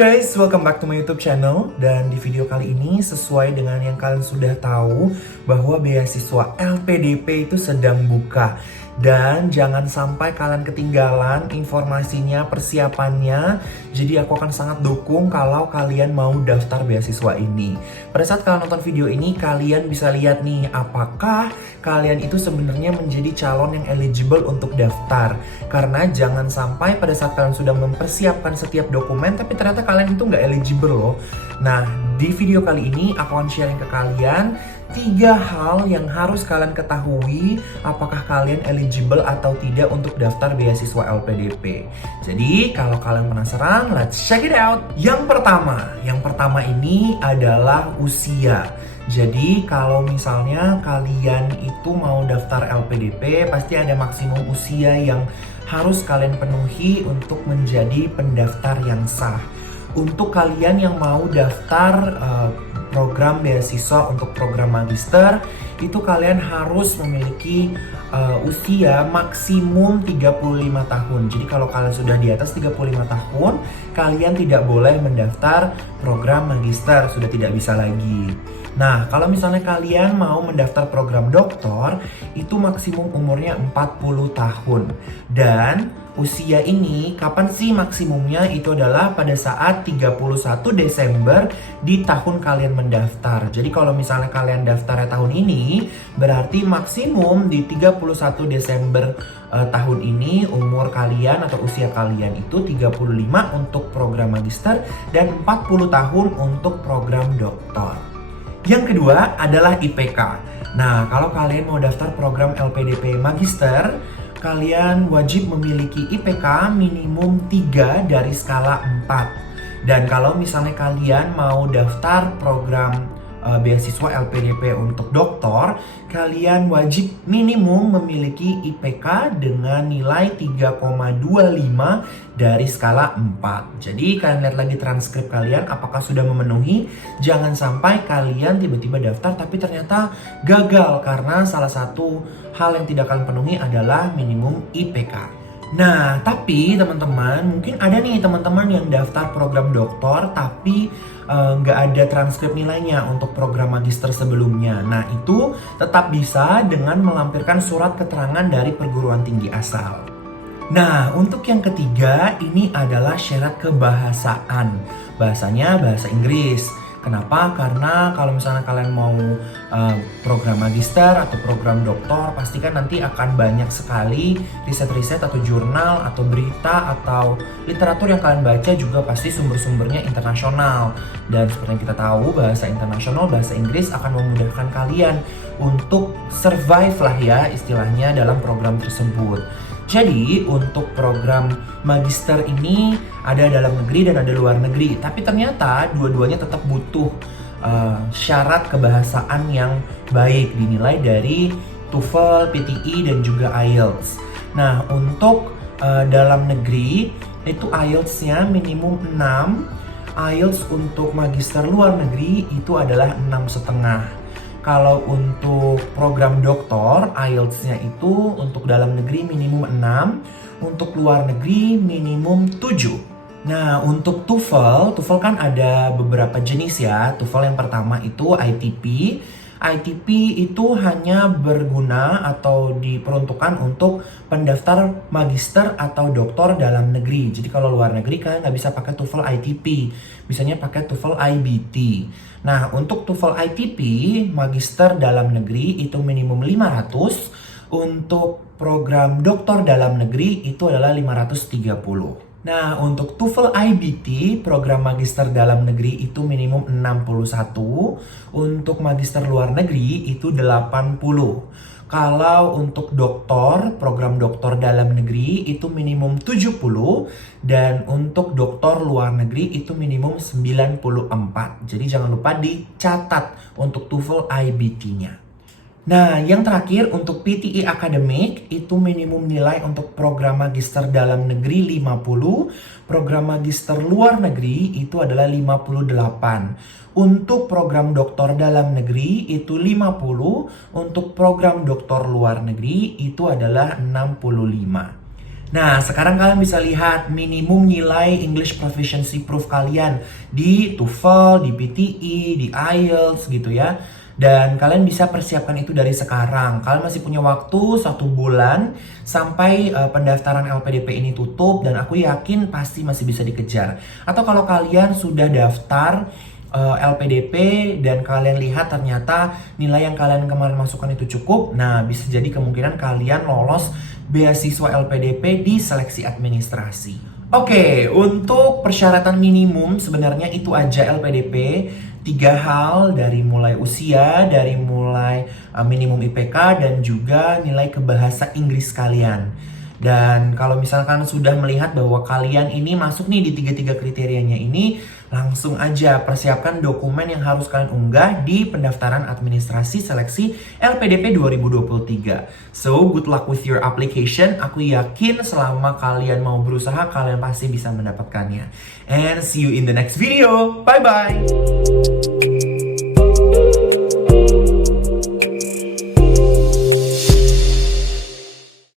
guys, welcome back to my YouTube channel. Dan di video kali ini sesuai dengan yang kalian sudah tahu bahwa beasiswa LPDP itu sedang buka. Dan jangan sampai kalian ketinggalan informasinya, persiapannya. Jadi aku akan sangat dukung kalau kalian mau daftar beasiswa ini. Pada saat kalian nonton video ini, kalian bisa lihat nih apakah kalian itu sebenarnya menjadi calon yang eligible untuk daftar. Karena jangan sampai pada saat kalian sudah mempersiapkan setiap dokumen tapi ternyata kalian itu nggak eligible loh. Nah, di video kali ini aku akan sharing ke kalian 3 hal yang harus kalian ketahui apakah kalian eligible atau tidak untuk daftar beasiswa LPDP. Jadi kalau kalian penasaran, let's check it out. Yang pertama ini adalah usia. Jadi kalau misalnya kalian itu mau daftar LPDP, pasti ada maksimum usia yang harus kalian penuhi untuk menjadi pendaftar yang sah. Untuk kalian yang mau daftar program beasiswa untuk program magister, itu kalian harus memiliki usia maksimum 35 tahun. Jadi kalau kalian sudah di atas 35 tahun, kalian tidak boleh mendaftar program magister, sudah tidak bisa lagi. Nah, kalau misalnya kalian mau mendaftar program doktor, itu maksimum umurnya 40 tahun. Dan usia ini, kapan sih maksimumnya? Itu adalah pada saat 31 Desember di tahun kalian mendaftar. Jadi kalau misalnya kalian daftarnya tahun ini, berarti maksimum di 31 Desember tahun ini umur kalian atau usia kalian itu 35 untuk program magister dan 40 tahun untuk program doktor. Yang kedua adalah IPK. Nah, kalau kalian mau daftar program LPDP Magister, kalian wajib memiliki IPK minimum 3 dari skala 4. Dan kalau misalnya kalian mau daftar program beasiswa LPDP untuk doktor, kalian wajib minimum memiliki IPK dengan nilai 3,25 dari skala 4. Jadi kalian lihat lagi transkrip kalian apakah sudah memenuhi. Jangan sampai kalian tiba-tiba daftar tapi ternyata gagal karena salah satu hal yang tidak kalian penuhi adalah minimum IPK. Nah, tapi teman-teman, mungkin ada nih teman-teman yang daftar program doktor tapi nggak ada transkrip nilainya untuk program magister sebelumnya. Nah, itu tetap bisa dengan melampirkan surat keterangan dari perguruan tinggi asal. Nah, untuk yang ketiga, ini adalah syarat kebahasaan. Bahasanya bahasa Inggris. Kenapa? Karena kalau misalnya kalian mau program magister atau program doktor, pastikan nanti akan banyak sekali riset-riset atau jurnal atau berita atau literatur yang kalian baca juga pasti sumber-sumbernya internasional. Dan seperti yang kita tahu, bahasa internasional, bahasa Inggris akan memudahkan kalian untuk survive lah ya istilahnya dalam program tersebut. Jadi untuk program magister ini ada dalam negeri dan ada luar negeri. Tapi ternyata dua-duanya tetap butuh syarat kebahasaan yang baik dinilai dari TOEFL, PTE dan juga IELTS. Nah untuk dalam negeri itu IELTS-nya minimum 6. IELTS untuk magister luar negeri itu adalah 6,5. Kalau untuk program doktor, IELTS-nya itu untuk dalam negeri minimum 6, untuk luar negeri minimum 7. Nah, untuk TOEFL kan ada beberapa jenis ya. TOEFL yang pertama itu ITP. ITP itu hanya berguna atau diperuntukkan untuk pendaftar magister atau doktor dalam negeri. Jadi kalau luar negeri kalian nggak bisa pakai TOEFL ITP, bisanya pakai TOEFL IBT. Nah untuk TOEFL ITP magister dalam negeri itu minimum 500, untuk program doktor dalam negeri itu adalah 530. Nah, untuk TOEFL IBT, program magister dalam negeri itu minimum 61, untuk magister luar negeri itu 80. Kalau untuk doktor, program doktor dalam negeri itu minimum 70, dan untuk doktor luar negeri itu minimum 94. Jadi jangan lupa dicatat untuk TOEFL IBT-nya. Nah, yang terakhir untuk PTE akademik itu minimum nilai untuk program magister dalam negeri 50, program magister luar negeri itu adalah 58. Untuk program doktor dalam negeri itu 50, untuk program doktor luar negeri itu adalah 65. Nah, sekarang kalian bisa lihat minimum nilai English Proficiency Proof kalian di TOEFL, di PTE, di IELTS gitu ya. Dan kalian bisa persiapkan itu dari sekarang. Kalian masih punya waktu 1 bulan sampai pendaftaran LPDP ini tutup, dan aku yakin pasti masih bisa dikejar. Atau kalau kalian sudah daftar LPDP dan kalian lihat ternyata nilai yang kalian kemarin masukkan itu cukup, nah bisa jadi kemungkinan kalian lolos beasiswa LPDP di seleksi administrasi. Oke, untuk persyaratan minimum sebenarnya itu aja LPDP. 3 hal, dari mulai usia, dari mulai minimum IPK, dan juga nilai kebahasa Inggris kalian. Dan kalau misalkan sudah melihat bahwa kalian ini masuk nih di 3 kriterianya ini, langsung aja persiapkan dokumen yang harus kalian unggah di pendaftaran administrasi seleksi LPDP 2023. So, good luck with your application. Aku yakin selama kalian mau berusaha, kalian pasti bisa mendapatkannya. And see you in the next video. Bye-bye!